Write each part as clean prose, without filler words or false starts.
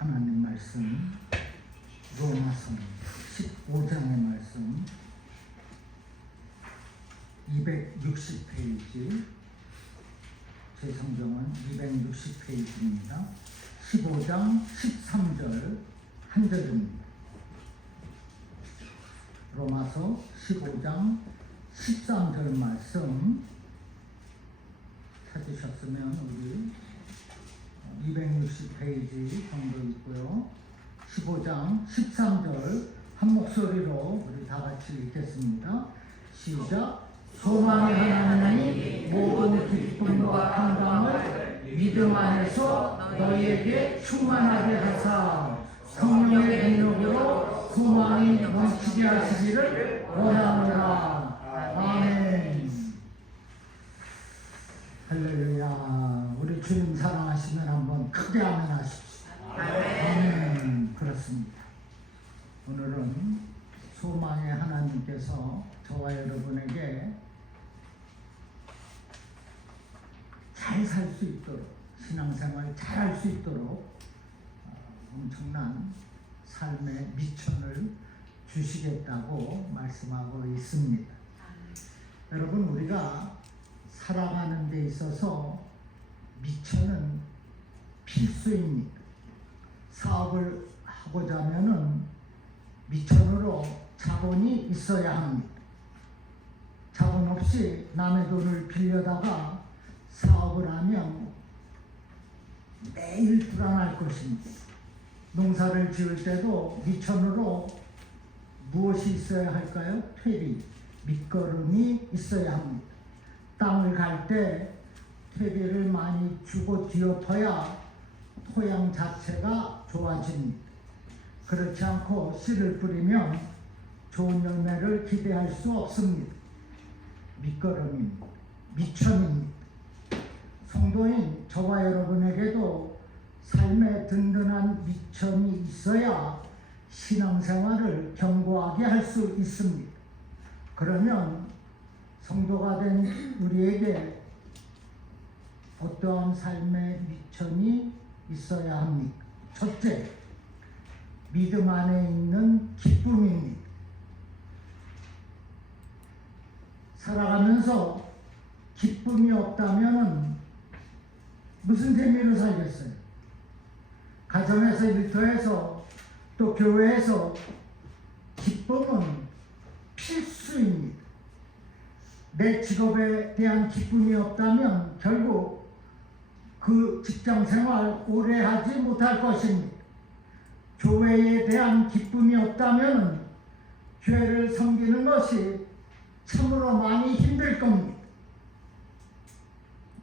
하나님 말씀 로마서 15장의 말씀 260페이지, 제 성경은 260페이지입니다. 15장 13절 한 절입니다. 로마서 15장 13절 말씀 찾으셨으면 우리 260페이지 정도 있고요. 15장 13절 한 목소리로 우리 다 같이 읽겠습니다. 시작. 소망의 하나님이 모든 기쁨과 평강을 믿음 안에서 너희에게 충만하게 하사 성령의 능력으로 소망이 넘치게 하시기를 원하노라. 아멘. 할렐루야. 우리 주님 사랑하시면 한번 크게 아멘 하십시오. 아멘. 그렇습니다. 오늘은 소망의 하나님께서 저와 여러분에게 잘 살 수 있도록, 신앙생활 잘 할 수 있도록 엄청난 삶의 미천을 주시겠다고 말씀하고 있습니다. 여러분, 우리가 살아가는 데 있어서 미천은 필수입니다. 사업을 하고자 하면은 미천으로 자본이 있어야 합니다. 자본 없이 남의 돈을 빌려다가 사업을 하면 매일 불안할 것입니다. 농사를 지을 때도 미천으로 무엇이 있어야 할까요? 퇴비, 밑거름이 있어야 합니다. 땅을 갈 때 퇴비를 많이 주고 뒤엎어야 토양 자체가 좋아집니다. 그렇지 않고 씨를 뿌리면 좋은 열매를 기대할 수 없습니다. 밑거름입니다. 미천입니다. 성도인 저와 여러분에게도 삶에 든든한 미천이 있어야 신앙생활을 견고하게 할 수 있습니다. 그러면 성도가 된 우리에게 어떠한 삶의 미천이 있어야 합니까? 첫째, 믿음 안에 있는 기쁨입니다. 살아가면서 기쁨이 없다면 무슨 재미로 살겠어요? 가정에서, 일터에서, 또 교회에서 기쁨은 필수입니다. 내 직업에 대한 기쁨이 없다면 결국 그 직장 생활 오래 하지 못할 것입니다. 교회에 대한 기쁨이 없다면 교회를 섬기는 것이 참으로 많이 힘들 겁니다.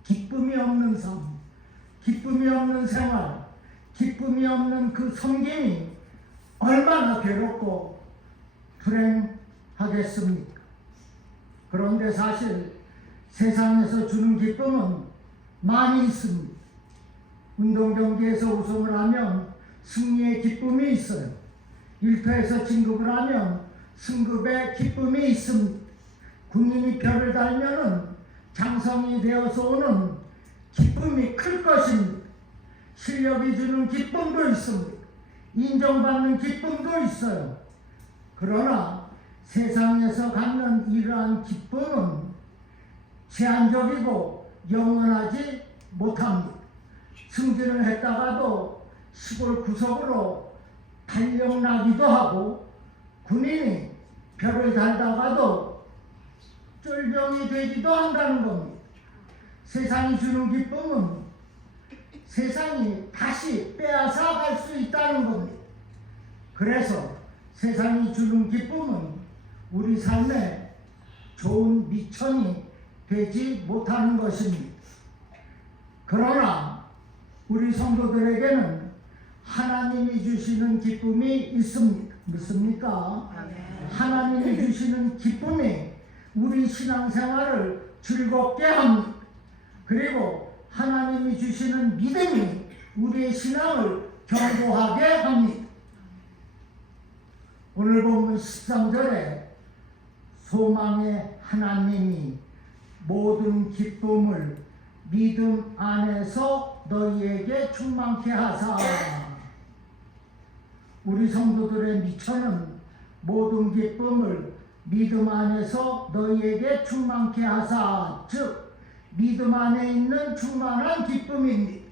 기쁨이 없는 삶, 기쁨이 없는 생활, 기쁨이 없는 그 섬김이 얼마나 괴롭고 불행하겠습니까? 그런데 사실 세상에서 주는 기쁨은 많이 있습니다. 운동 경기에서 우승을 하면 승리의 기쁨이 있어요. 일터에서 진급을 하면 승급의 기쁨이 있습니다. 군인이 별을 달면은 장성이 되어서 오는 기쁨이 클 것입니다. 실력이 주는 기쁨도 있습니다. 인정받는 기쁨도 있어요. 그러나 세상에서 갖는 이러한 기쁨은 제한적이고 영원하지 못합니다. 승진을 했다가도 시골 구석으로 달력나기도 하고, 군인이 별을 달다가도 쫄병이 되기도 한다는 겁니다. 세상이 주는 기쁨은 세상이 다시 빼앗아 갈 수 있다는 겁니다. 그래서 세상이 주는 기쁨은 우리 삶에 좋은 미천이 되지 못하는 것입니다. 그러나 우리 성도들에게는 하나님이 주시는 기쁨이 있습니다. 믿습니까? 하나님이 주시는 기쁨이 우리 신앙생활을 즐겁게 합니다. 그리고 하나님이 주시는 믿음이 우리의 신앙을 견고하게 합니다. 오늘 본문 13절에 소망의 하나님이 모든 기쁨을 믿음 안에서 너희에게 충만케 하사, 우리 성도들의 미천은 모든 기쁨을 믿음 안에서 너희에게 충만케 하사, 즉 믿음 안에 있는 충만한 기쁨입니다.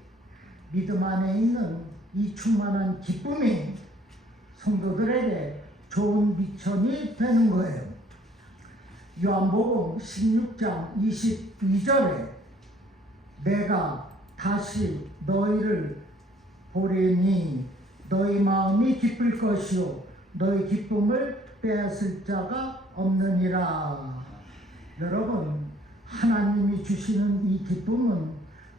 믿음 안에 있는 이 충만한 기쁨이 성도들에게 좋은 미천이 되는 거예요. 요한복음 16장 22절에 내가 다시 너희를 보리니 너희 마음이 기쁠 것이요 너희 기쁨을 빼앗을 자가 없느니라. 여러분, 하나님이 주시는 이 기쁨은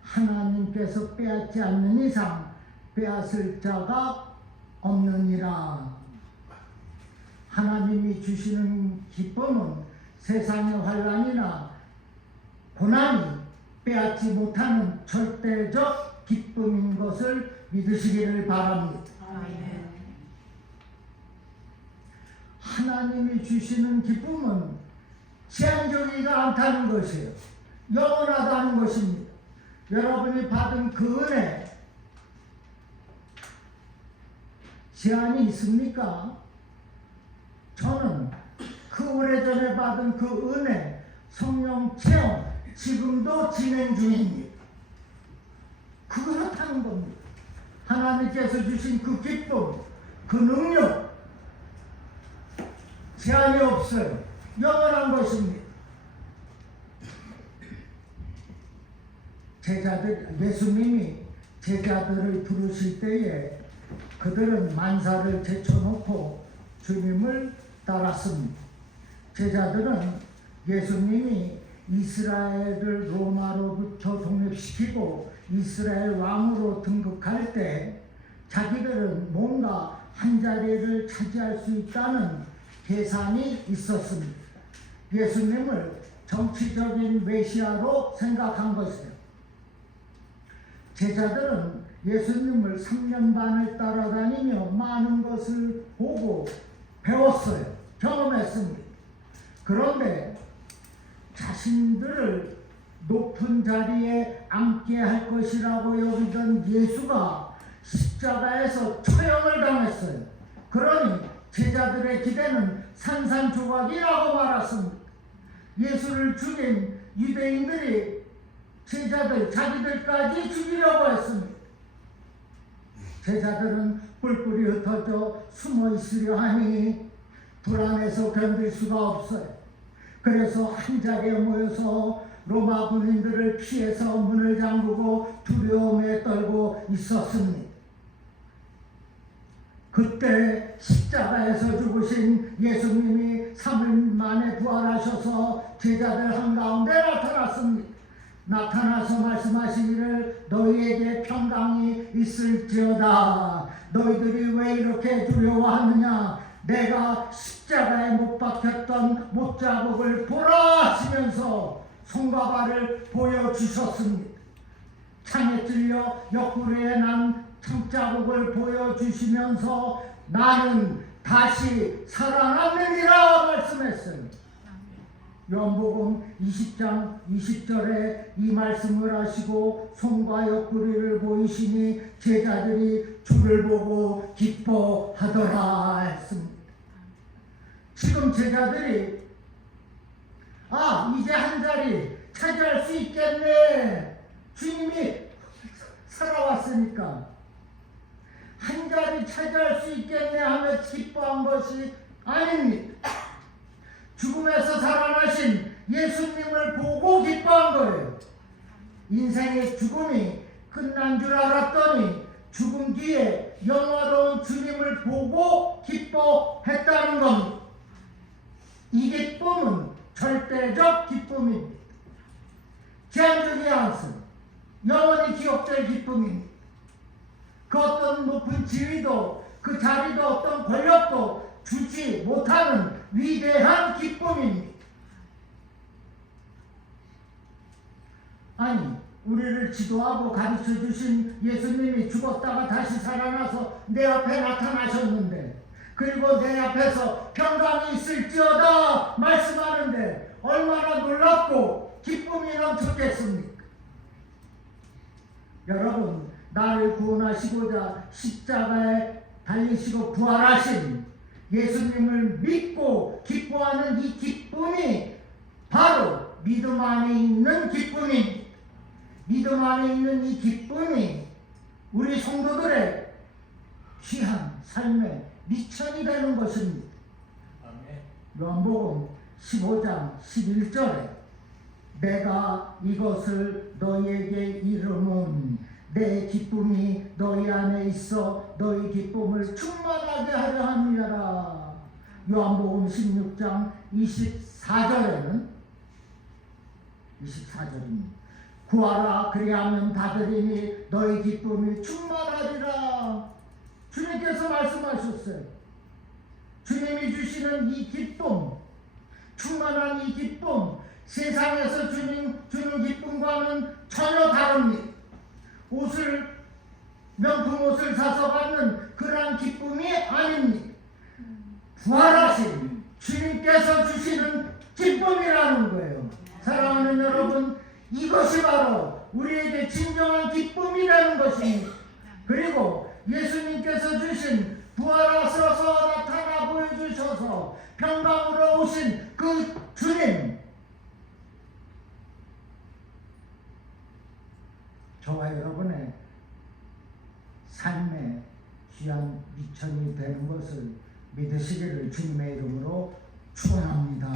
하나님께서 빼앗지 않는 이상 빼앗을 자가 없느니라. 하나님이 주시는 기쁨은 세상의 환난이나 고난이 빼앗지 못하는 절대적 기쁨인 것을 믿으시기를 바랍니다. 아멘. 하나님이 주시는 기쁨은 제한적이지가 않다는 것이에요. 영원하다는 것입니다. 여러분이 받은 그 은혜, 제한이 있습니까? 저는 그 오래전에 받은 그 은혜, 성령 체험, 지금도 진행 중입니다. 그렇다는 겁니다. 하나님께서 주신 그 기쁨, 그 능력, 제한이 없어요. 영원한 것입니다. 예수님이 제자들을 부르실 때에 그들은 만사를 제쳐놓고 주님을 따랐습니다. 제자들은 예수님이 이스라엘을 로마로부터 독립시키고 이스라엘 왕으로 등극할 때 자기들은 뭔가 한 자리를 차지할 수 있다는 계산이 있었습니다. 예수님을 정치적인 메시아로 생각한 것이죠. 제자들은 예수님을 3년 반을 따라다니며 많은 것을 보고 배웠어요. 경험했습니다. 그런데 자신들을 높은 자리에 앉게 할 것이라고 여기던 예수가 십자가에서 처형을 당했어요. 그러니 제자들의 기대는 산산조각이라고 말했습니다. 예수를 죽인 유대인들이 자기들까지 죽이려고 했습니다. 제자들은 뿔뿔이 흩어져 숨어 있으려 하니 불안해서 견딜 수가 없어요. 그래서 한 자리에 모여서 로마 군인들을 피해서 문을 잠그고 두려움에 떨고 있었습니다. 그때 십자가에서 죽으신 예수님이 3일 만에 부활하셔서 제자들 한가운데 나타났습니다. 나타나서 말씀하시기를 너희에게 평강이 있을지어다. 너희들이 왜 이렇게 두려워하느냐. 내가 십자가에 못 박혔던 못자국을 보라 하시면서 손과 발을 보여주셨습니다. 창에 찔려 옆구리에 난 창자국을 보여주시면서 나는 다시 살아남으리라 말씀했어요. 요한복음 20장 20절에 이 말씀을 하시고 손과 옆구리를 보이시니 제자들이 주를 보고 기뻐하더라 했습니다. 지금 제자들이 이제 한 자리 차지할 수 있겠네. 주님이 살아왔으니까 한 자리 차지할 수 있겠네 하며 기뻐한 것이 아닙니다. 죽음에서 살아나신 예수님을 보고 기뻐한 거예요. 인생의 죽음이 끝난 줄 알았더니 죽음 뒤에 영화로운 주님을 보고 기뻐했다는 겁니다. 이 기쁨은 절대적 기쁨입니다. 제한적이 않습니다. 영원히 기억될 기쁨입니다. 그 어떤 높은 지위도 그 자리도 어떤 권력도 주지 못하는 위대한 기쁨입니다. 아니, 우리를 지도하고 가르쳐 주신 예수님이 죽었다가 다시 살아나서 내 앞에 나타나셨는데, 그리고 내 앞에서 평강이 있을지어다 말씀하는데 얼마나 놀랍고 기쁨이 넘쳤겠습니까? 여러분, 나를 구원하시고자 십자가에 달리시고 부활하신 예수님을 믿고 기뻐하는 이 기쁨이 바로 믿음 안에 있는 기쁨입니다. 믿음 안에 있는 이 기쁨이 우리 성도들의 귀한 삶의 미천이 되는 것입니다. 요한복음 15장 11절에 내가 이것을 너희에게 이름은 내 기쁨이 너희 안에 있어 너희 기쁨을 충만하게 하려 함이라. 요한복음 16장 24절입니다. 구하라 그리하면 받으리니 너희 기쁨이 충만하리라. 주님께서 말씀하셨어요. 주님이 주시는 이 기쁨, 충만한 이 기쁨, 세상에서 주님 주는 기쁨과는 전혀 다릅니다. 명품 옷을 사서 받는 그러한 기쁨이 아닙니다. 부활하신 주님께서 주시는 기쁨이라는 거예요. 사랑하는 여러분, 이것이 바로 우리에게 진정한 기쁨이라는 것입니다. 그리고 예수님께서 주신 부활하셔서 나타나 보여주셔서 평강으로 오신 그 주님, 저와 여러분의 삶의 귀한 미천이 되는 것을 믿으시기를 주님의 이름으로 축원합니다.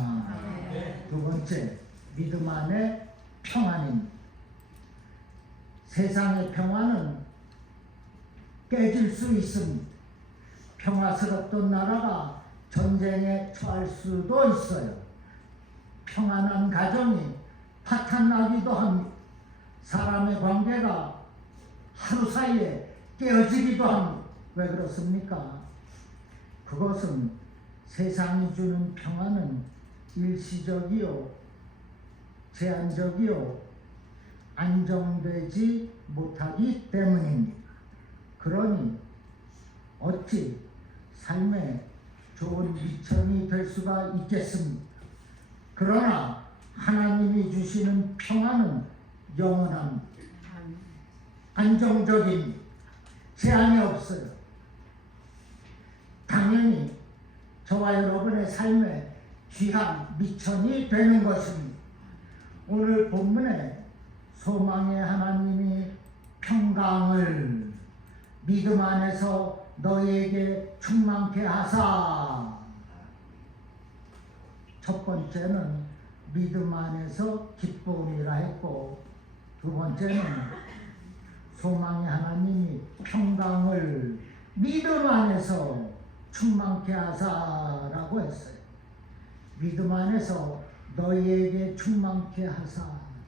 두 번째, 믿음 안에 평안입니다. 세상의 평안은 깨질 수 있습니다. 평화스럽던 나라가 전쟁에 처할 수도 있어요. 평안한 가정이 파탄나기도 합니다. 사람의 관계가 하루 사이에 깨어지기도 합니다. 왜 그렇습니까? 그것은 세상이 주는 평안은 일시적이요, 제한적이요, 안정되지 못하기 때문입니다. 그러니 어찌 삶의 좋은 미천이 될 수가 있겠습니까? 그러나 하나님이 주시는 평안은 영원합니다. 안정적인 제한이 없어요. 당연히 저와 여러분의 삶에 귀한 미천이 되는 것입니다. 오늘 본문에 소망의 하나님이 평강을 믿음 안에서 너희에게 충만케 하사. 첫 번째는 믿음 안에서 기쁨이라 했고, 두 번째는 소망의 하나님이 평강을 믿음 안에서 충만케 하사라고 했어요. 믿음 안에서 너희에게 충만케 하사.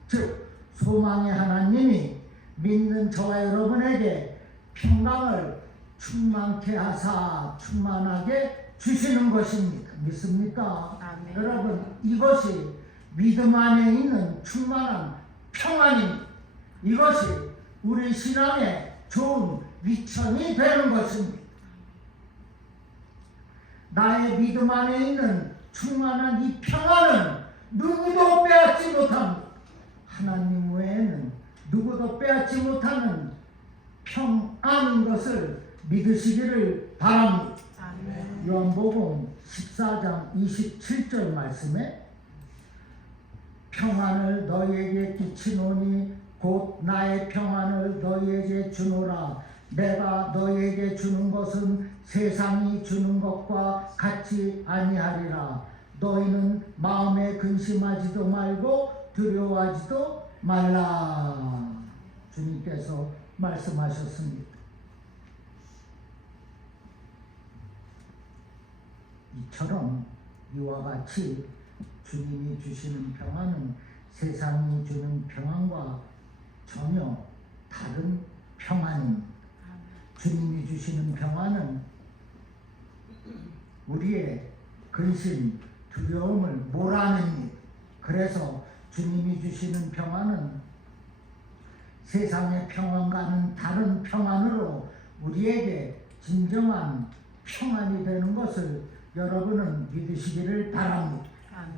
즉 소망의 하나님이 믿는 저와 여러분에게 평강을 충만케 하사, 충만하게 주시는 것입니다. 믿습니까? 아멘. 여러분, 이것이 믿음 안에 있는 충만한 평안입니다. 이것이 우리 신앙의 좋은 미천이 되는 것입니다. 나의 믿음 안에 있는 충만한 이 평안은 누구도 빼앗지 못합니다. 하나님 외에는 누구도 빼앗지 못하는 평안인 것을 믿으시기를 바랍니다. 아멘. 요한복음 14장 27절 말씀에 평안을 너희에게 끼치노니 곧 나의 평안을 너희에게 주노라. 내가 너희에게 주는 것은 세상이 주는 것과 같이 아니하리라. 너희는 마음에 근심하지도 말고 두려워하지도 말라. 주님께서 말씀하셨습니다. 이처럼 이와 같이 주님이 주시는 평안은 세상이 주는 평안과 전혀 다른 평안입니다. 주님이 주시는 평안은 우리의 근심, 두려움을 몰아냅니다. 그래서 주님이 주시는 평안은 세상의 평안과는 다른 평안으로 우리에게 진정한 평안이 되는 것을 여러분은 믿으시기를 바랍니다. 아멘.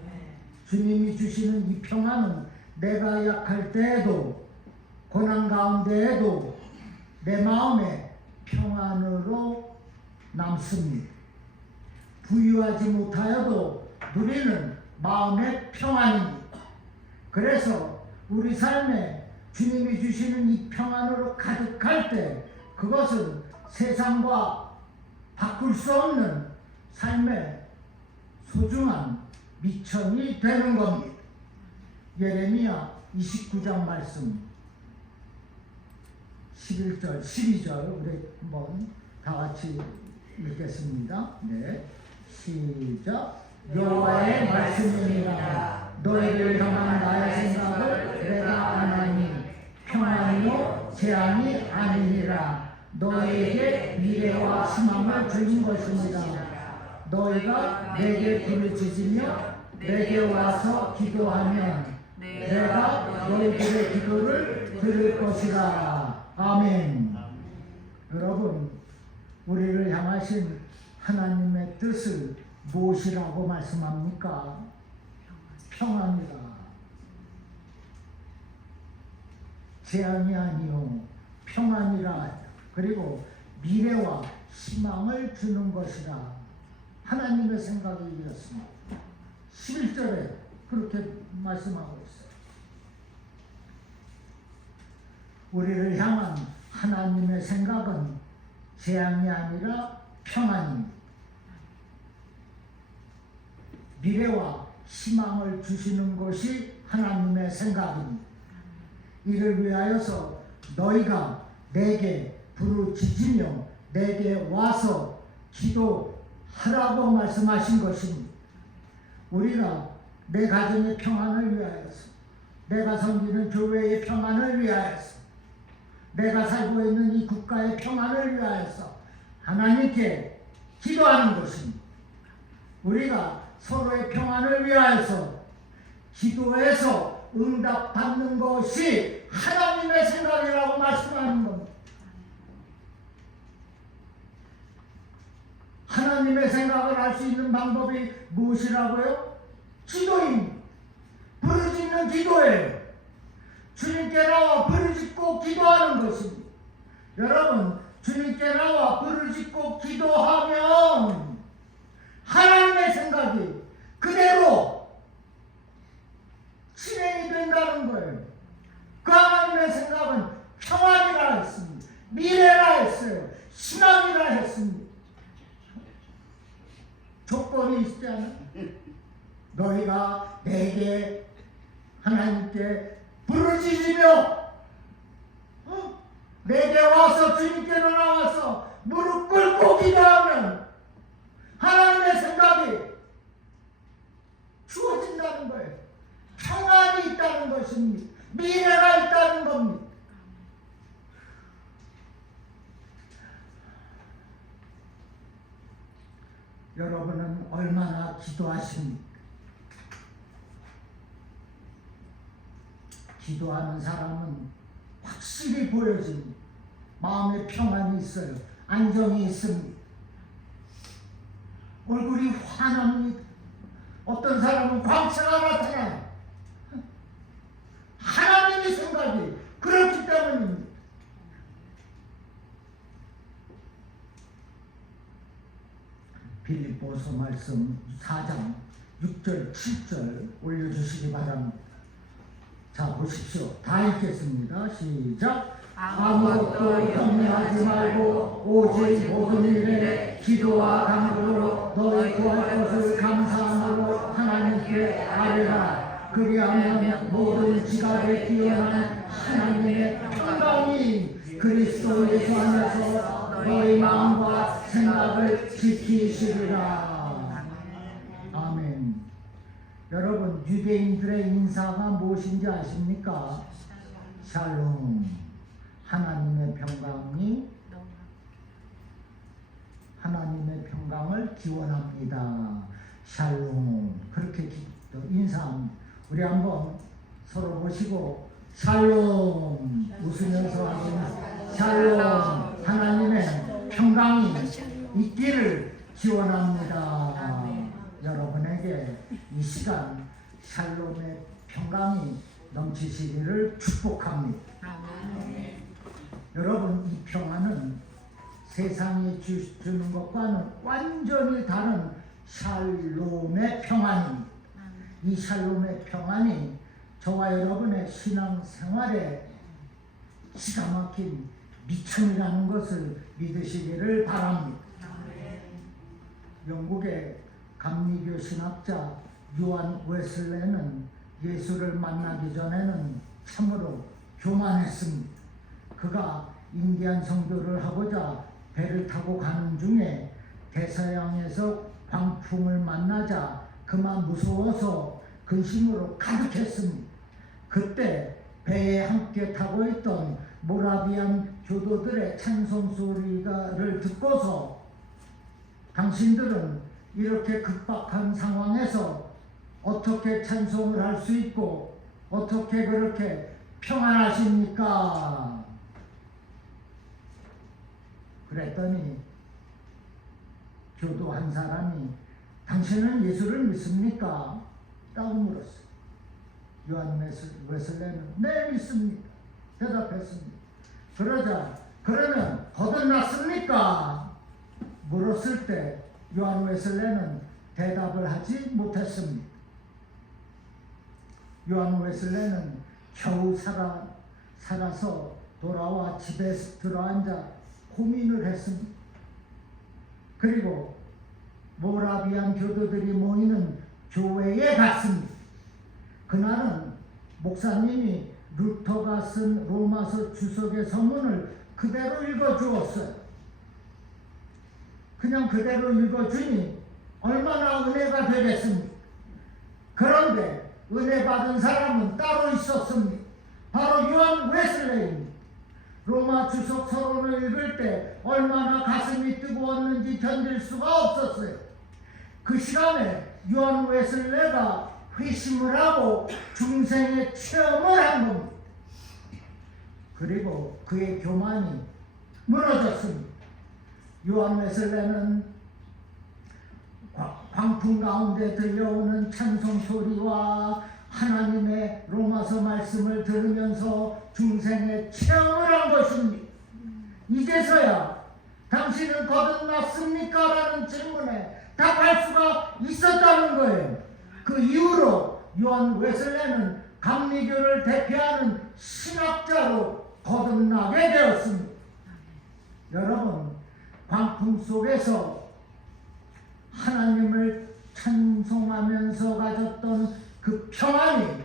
주님이 주시는 이 평안은 내가 약할 때에도 고난 가운데에도 내 마음에 평안으로 남습니다. 부유하지 못하여도 누리는 마음의 평안입니다. 그래서 우리 삶에 주님이 주시는 이 평안으로 가득할 때 그것은 세상과 바꿀 수 없는 삶의 소중한 미천이 되는 겁니다. 예레미야 29장 말씀 11절 12절 우리 한번 다 같이 읽겠습니다. 네, 시작. 여호와의 말씀이니라. 너희를 향한 나의 생각을 내가 아나니 평안이요 재앙이 아니니라. 너희에게 미래와 희망을 주는 것입니다. 너희가 내게 부르짖으며 내게 와서 기도하면 내가 너희들의 기도를 들을 것이라. 아멘. 여러분, 우리를 향하신 하나님의 뜻을 무엇이라고 말씀합니까? 평안이다. 재앙이 아니요 평안이라. 그리고 미래와 희망을 주는 것이라. 하나님의 생각이 이렇습니다. 11절에 그렇게 말씀하고 있어요. 우리를 향한 하나님의 생각은 재앙이 아니라 평안입니다. 미래와 희망을 주시는 것이 하나님의 생각입니다. 이를 위하여서 너희가 내게 부르짖으며 내게 와서 기도하라고 말씀하신 것입니다. 우리가 내 가정의 평안을 위하여서, 내가 섬기는 교회의 평안을 위하여서, 내가 살고 있는 이 국가의 평안을 위하여서 하나님께 기도하는 것입니다. 우리가 서로의 평안을 위하여서 기도해서 응답받는 것이 하나님의 생각이라고 말씀하는 겁니다. 하나님의 생각을 알 수 있는 방법이 무엇이라고요? 기도입니다. 부르짖는 기도예요. 주님께 나와 부르짖고 기도하는 것입니다. 여러분, 주님께 나와 부르짖고 기도하면 하나님의 생각이 그대로 진행이 된다는 거예요. 그 하나님의 생각은 평안이라 했습니다. 미래라 했어요. 희망이라 했습니다. 조건이 있지 않아? 너희가 내게 하나님께 부르짖으며 내게 와서 주님께로 나와서 무릎 꿇고 기도하면 하나님의 생각이 주어진다는 거예요. 평안이 있다는 것입니다. 미래가 있다는 겁니다. 여러분은 얼마나 기도하십니까? 기도하는 사람은 확실히 보여집니다. 마음에 평안이 있어요. 안정이 있습니다. 얼굴이 환합니다. 어떤 사람은 광채가 나타나요. 하나님의 생각이 그렇기 때문입니다. 빌립보서 말씀 4장 6절 7절 올려주시기 바랍니다. 자, 보십시오. 다 읽겠습니다. 시작. 아무것도 염려하지 말고 오직 모든 일에 기도와 간구로 너희 구할 것을 감사함으로 하나님께 아뢰라. 그리하면 모든 지각에 뛰어난 하나님의 평강이 그리스도 예수 안에서 너희 마음과 생각을 지키시리라. 아멘. 여러분, 유대인들의 인사가 무엇인지 아십니까? 샬롬. 하나님의 평강을 기원합니다. 샬롬. 그렇게 인사합니다. 우리 한번 서로 보시고 샬롬 웃으면서 하시면 샬롬. 하나님의 평강이 있기를 기원합니다. 여러분에게 이 시간 샬롬의 평강이 넘치시기를 축복합니다. 여러분, 이 평안은 세상이 주는 것과는 완전히 다른 샬롬의 평안입니다. 이 샬롬의 평안이 저와 여러분의 신앙생활에 기가 막힌 미천이라는 것을 믿으시기를 바랍니다. 영국의 감리교 신학자 요한 웨슬레는 예수를 만나기 전에는 참으로 교만했습니다. 그가 인디안 선교를 하고자 배를 타고 가는 중에 대서양에서 광풍을 만나자 그만 무서워서 근심으로 가득했습니다. 그때 배에 함께 타고 있던 모라비안 교도들의 찬송 소리를 듣고서 당신들은 이렇게 급박한 상황에서 어떻게 찬송을 할 수 있고 어떻게 그렇게 평안하십니까? 그랬더니 교도 한 사람이 당신은 예수를 믿습니까? 라고 물었어요. 요한 웨슬레는 네 믿습니다. 대답했습니다. 그러자 그러면 거듭났습니까? 물었을 때 요한 웨슬레는 대답을 하지 못했습니다. 요한 웨슬레는 겨우 살아서 돌아와 집에 들어앉아 고민을 했습니다. 그리고 모라비안 교도들이 모이는 교회에 갔습니다. 그날은 목사님이 루터가 쓴 로마서 주석의 서문을 그대로 읽어주었어요. 그냥 그대로 읽어주니 얼마나 은혜가 되겠습니까? 그런데 은혜 받은 사람은 따로 있었습니다. 바로 요한 웨슬레입니다. 로마 주석 서론을 읽을 때 얼마나 가슴이 뜨거웠는지 견딜 수가 없었어요. 그 시간에 요한 웨슬레가 회심을 하고 중생의 체험을 한 겁니다. 그리고 그의 교만이 무너졌습니다. 요한 웨슬레는 광풍 가운데 들려오는 찬송 소리와 하나님의 로마서 말씀을 들으면서 중생의 체험을 한 것입니다. 이제서야 당신은 거듭났습니까? 라는 질문에 답할 수가 있었다는 거예요. 그 이후로 요한 웨슬레는 감리교를 대표하는 신학자로 거듭나게 되었습니다. 여러분, 광풍 속에서 하나님을 찬송하면서 가졌던 그 평안이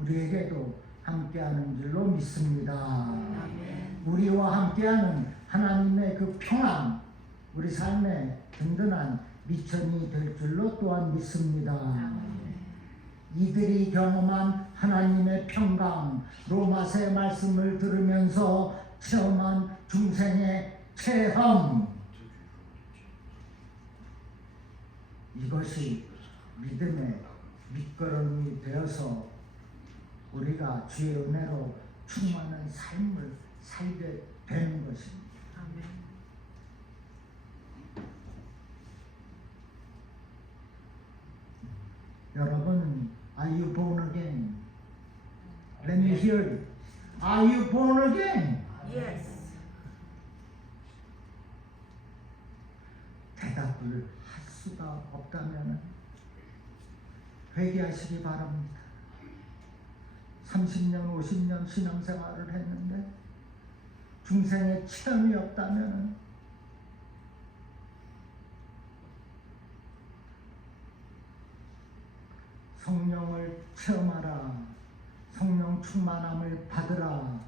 우리에게도 함께하는 줄로 믿습니다. 우리와 함께하는 하나님의 그 평안, 우리 삶의 든든한 미천이 될 줄로 또한 믿습니다. 이들이 경험한 하나님의 평강, 로마서의 말씀을 들으면서 체험한 중생의 체험, 이것이 믿음의 밑거름이 되어서 우리가 주의 은혜로 충만한 삶을 살게 되는 것입니다. 여러분, are you born again? Let me hear you. Are you born again? Yes. 대답을 할 수가 없다면 회개하시기 바랍니다. 30년, 50년 신앙생활을 했는데 중생의 체험이 없다면 성령을 체험하라. 성령 충만함을 받으라.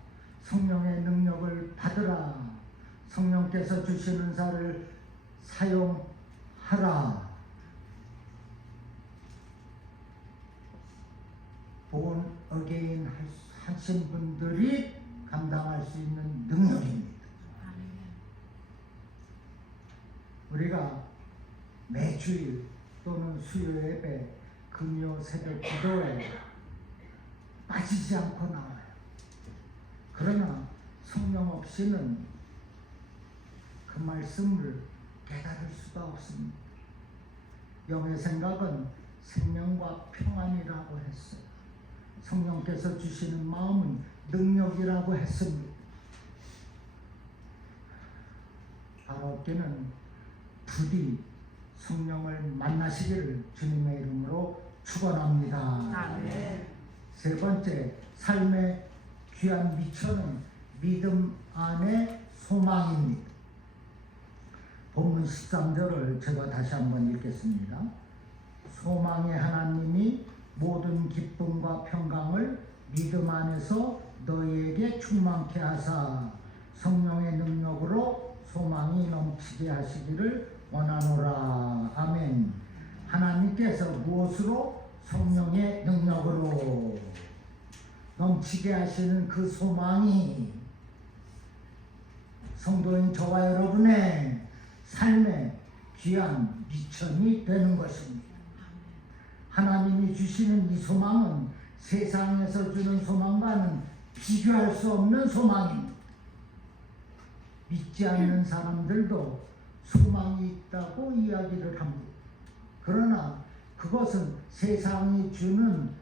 성령의 능력을 받으라. 성령께서 주시는 자를 사용하라. born again 하신 분들이 감당할 수 있는 능력입니다. 우리가 매주일 또는 수요 예배, 금요 새벽 기도에 빠지지 않고 나와요. 그러나 성령 없이는 그 말씀을 깨달을 수가 없습니다. 영의 생각은 생명과 평안이라고 했어요. 성령께서 주시는 마음은 능력이라고 했습니다. 여러분께는 부디 성령을 만나시기를 주님의 이름으로 축원합니다. 아멘. 세 번째, 삶의 귀한 미천은 믿음 안에 소망입니다. 본문 13절을 제가 다시 한번 읽겠습니다. 소망의 하나님이 모든 기쁨과 평강을 믿음 안에서 너희에게 충만케 하사 성령의 능력으로 소망이 넘치게 하시기를 원하노라. 아멘. 하나님께서 무엇으로? 성령의 능력으로 넘치게 하시는 그 소망이 성도인 저와 여러분의 삶의 귀한 미천이 되는 것입니다. 하나님이 주시는 이 소망은 세상에서 주는 소망과는 비교할 수 없는 소망입니다. 믿지 않는 사람들도 소망이 있다고 이야기를 합니다. 그러나 그것은 세상이 주는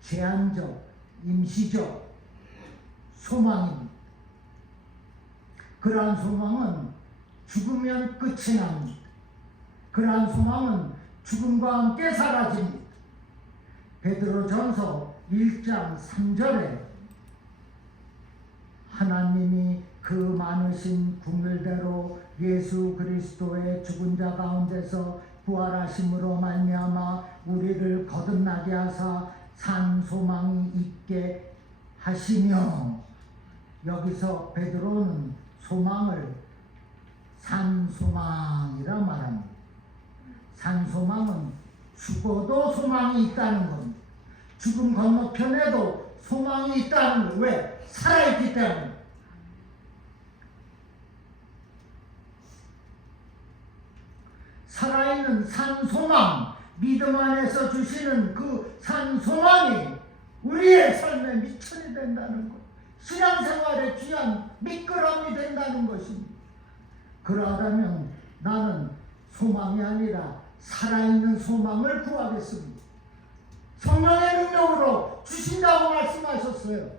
제한적, 임시적 소망입니다. 그러한 소망은 죽으면 끝이 납니다. 그러한 소망은 죽음과 함께 사라집니다. 베드로전서 1장 3절에 하나님이 그 많으신 긍휼대로 예수 그리스도의 죽은 자 가운데서 부활하심으로 말미암아 우리를 거듭나게 하사 산 소망이 있게 하시며, 여기서 베드로는 소망을 산 소망이라 말합니다. 산 소망은 죽어도 소망이 있다는 겁니다. 죽음 건너편에도 소망이 있다는 거예요. 왜? 살아있기 때문에. 살아있는 산 소망, 믿음 안에서 주시는 그 산 소망이 우리의 삶의 미천이 된다는 것, 신앙생활의 귀한 미끄럼이 된다는 것입니다. 그러하다면 나는 소망이 아니라 살아있는 소망을 구하겠습니다. 성령의 능력으로 주신다고 말씀하셨어요.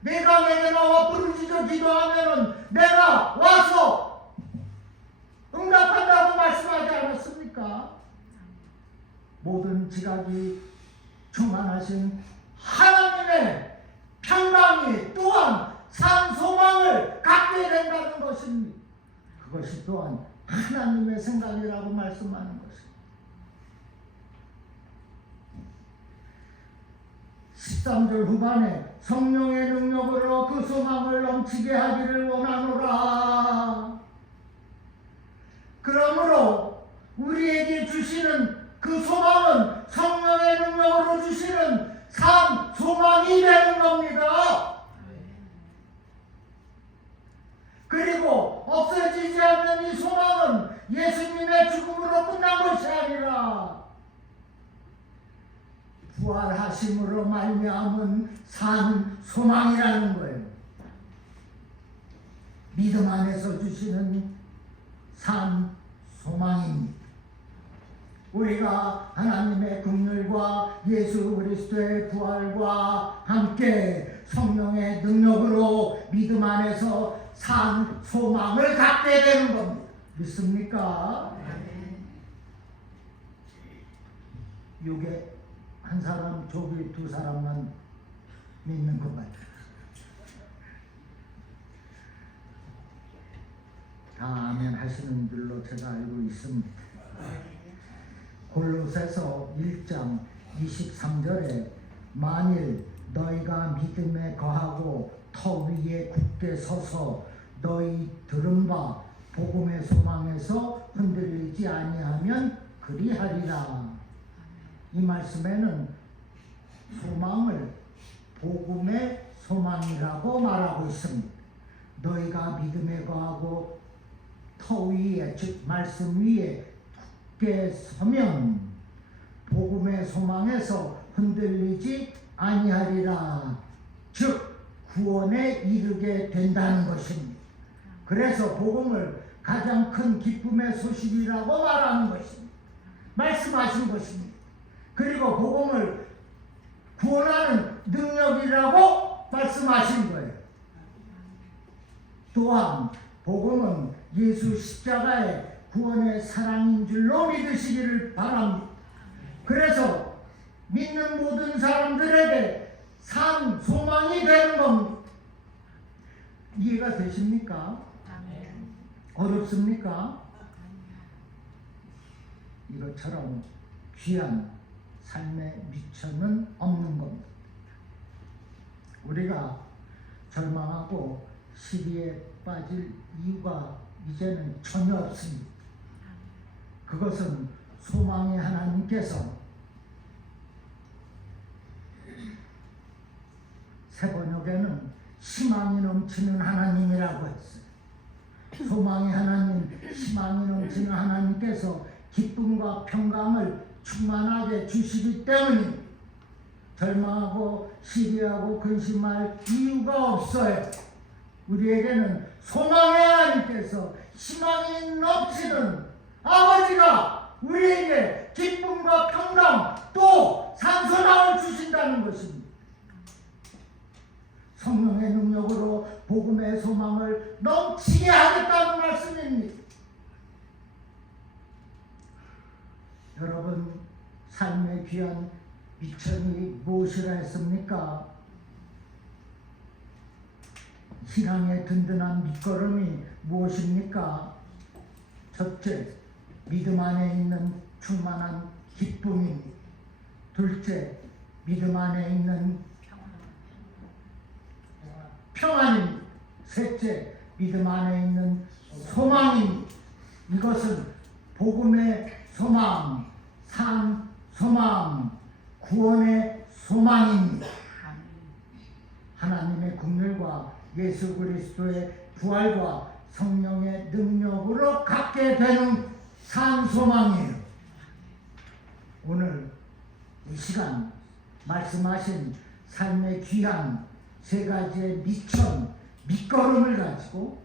내가 내게 나와 부르짖어 기도하면은 내가 와서 응답한다고 말씀하지 않았습니까? 모든 지각이 충만하신 하나님의 평강이 또한 산 소망을 갖게 된다는 것입니다. 그것이 또한 하나님의 생각이라고 말씀하는 것입니다. 13절 후반에 성령의 능력으로 그 소망을 넘치게 하기를 원하노라. 그러므로 우리에게 주시는 그 소망은 성령의 능력으로 주시는 산 소망이 되는 겁니다. 그리고 없어지지 않는 이 소망은 예수님의 죽음으로 끝난 것이 아니라 부활하심으로 말미암은 산 소망이라는 거예요. 믿음 안에서 주시는 산 소망입니다. 우리가 하나님의 긍휼과 예수 그리스도의 부활과 함께 성령의 능력으로 믿음 안에서 산 소망을 갖게 되는 겁니다. 믿습니까? 이게 한 사람, 저기 두 사람만 믿는 것 같아요. 다 아멘 하시는 줄로 제가 알고 있습니다. 골로새서 1장 23절에 만일 너희가 믿음에 거하고 터 위에 굳게 서서 너희 들은 바 복음의 소망에서 흔들리지 아니하면 그리하리라. 이 말씀에는 소망을 복음의 소망이라고 말하고 있습니다. 너희가 믿음에 거하고 터 위에, 즉 말씀 위에 굳게 서면 복음의 소망에서 흔들리지 아니하리라. 즉 구원에 이르게 된다는 것입니다. 그래서 복음을 가장 큰 기쁨의 소식이라고 말하는 것입니다. 말씀하신 것입니다. 그리고 복음을 구원하는 능력이라고 말씀하신 거예요. 또한 복음은 예수 십자가의 구원의 사랑인 줄로 믿으시기를 바랍니다. 그래서 믿는 모든 사람들에게 산 소망이 되는 겁니다. 이해가 되십니까? 어렵습니까? 이것처럼 귀한 삶의 미천은 없는 겁니다. 우리가 절망하고 시비에 빠질 이유가 이제는 전혀 없습니다. 그것은 소망의 하나님께서 세번역에는 희망이 넘치는 하나님이라고 했어요. 소망의 하나님, 희망이 넘치는 하나님께서 기쁨과 평강을 충만하게 주시기 때문에 절망하고 시기하고 근심할 이유가 없어요. 우리에게는 소망의 하나님께서 희망이 넘치는 아버지가 우리에게 기쁨과 평강 또 산소망을 주신다는 것입니다. 성령의 능력으로 복음의 소망을 넘치게 하겠다는 말씀입니다. 여러분, 삶의 귀한 미천이 무엇이라 했습니까? 신앙의 든든한 밑거름이 무엇입니까? 첫째, 믿음 안에 있는 충만한 기쁨입니다. 둘째, 믿음 안에 있는 평안입니다. 셋째, 믿음 안에 있는 소망입니다. 이것은 복음의 소망, 산 소망, 구원의 소망입니다. 하나님의 긍휼과 예수 그리스도의 부활과 성령의 능력으로 갖게 되는 산 소망이에요. 오늘 이 시간 말씀하신 삶의 귀한 세 가지의 미천, 밑거름을 가지고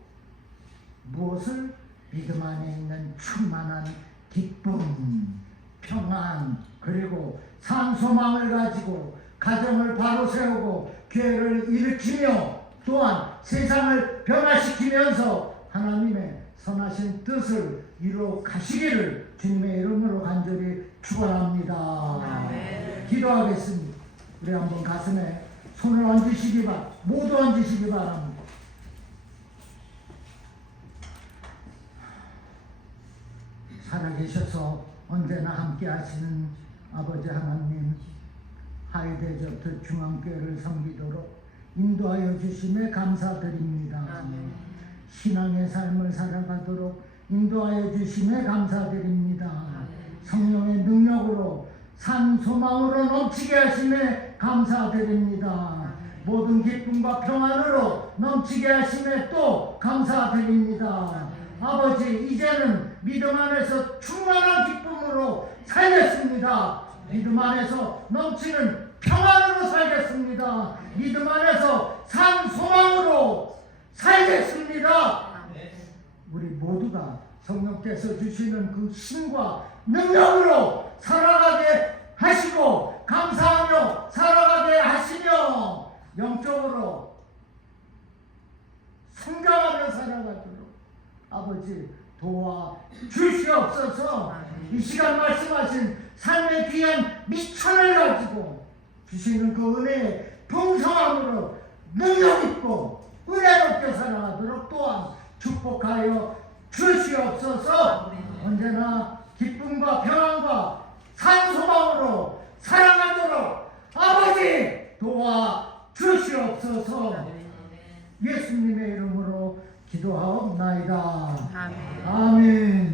무엇을? 믿음 안에 있는 충만한 기쁨, 평안, 그리고 산 소망을 가지고 가정을 바로 세우고 교회를 일으키며 또한 세상을 변화시키면서 하나님의 선하신 뜻을 이루어 가시기를 주님의 이름으로 간절히 축원합니다. 기도하겠습니다. 우리 한번 가슴에 손을 얹으시기 바랍니다. 모두 얹으시기 바랍니다. 살아계셔서 언제나 함께 하시는 아버지 하나님, 하이데저트 중앙교회를 섬기도록 인도하여 주심에 감사드립니다. 신앙의 삶을 살아가도록 인도하여 주심에 감사드립니다. 성령의 능력으로 산 소망으로 넘치게 하심에 감사드립니다. 모든 기쁨과 평안으로 넘치게 하심에 또 감사드립니다. 아버지, 이제는 믿음 안에서 충만한 기쁨으로 살겠습니다. 믿음 안에서 넘치는 평안으로 살겠습니다. 믿음 안에서 산 소망으로 살겠습니다. 우리 모두가 성령께서 주시는 그 힘과 능력으로 살아가게 하시고 감사하며 살아가게 하시며 영적으로 성장하며 살아가도록 아버지 도와 주시옵소서. 이 시간 말씀하신 삶의 귀한 미천을 가지고 주시는 그 은혜의 풍성함으로 능력 있고 은혜롭게 살아가도록 또한 축복하여 주시옵소서. 언제나 기쁨과 평안과 산 소망으로 살아가도록 아버지 도와 주시옵소서. 예수님의 이름으로 기도하옵나이다. 아멘.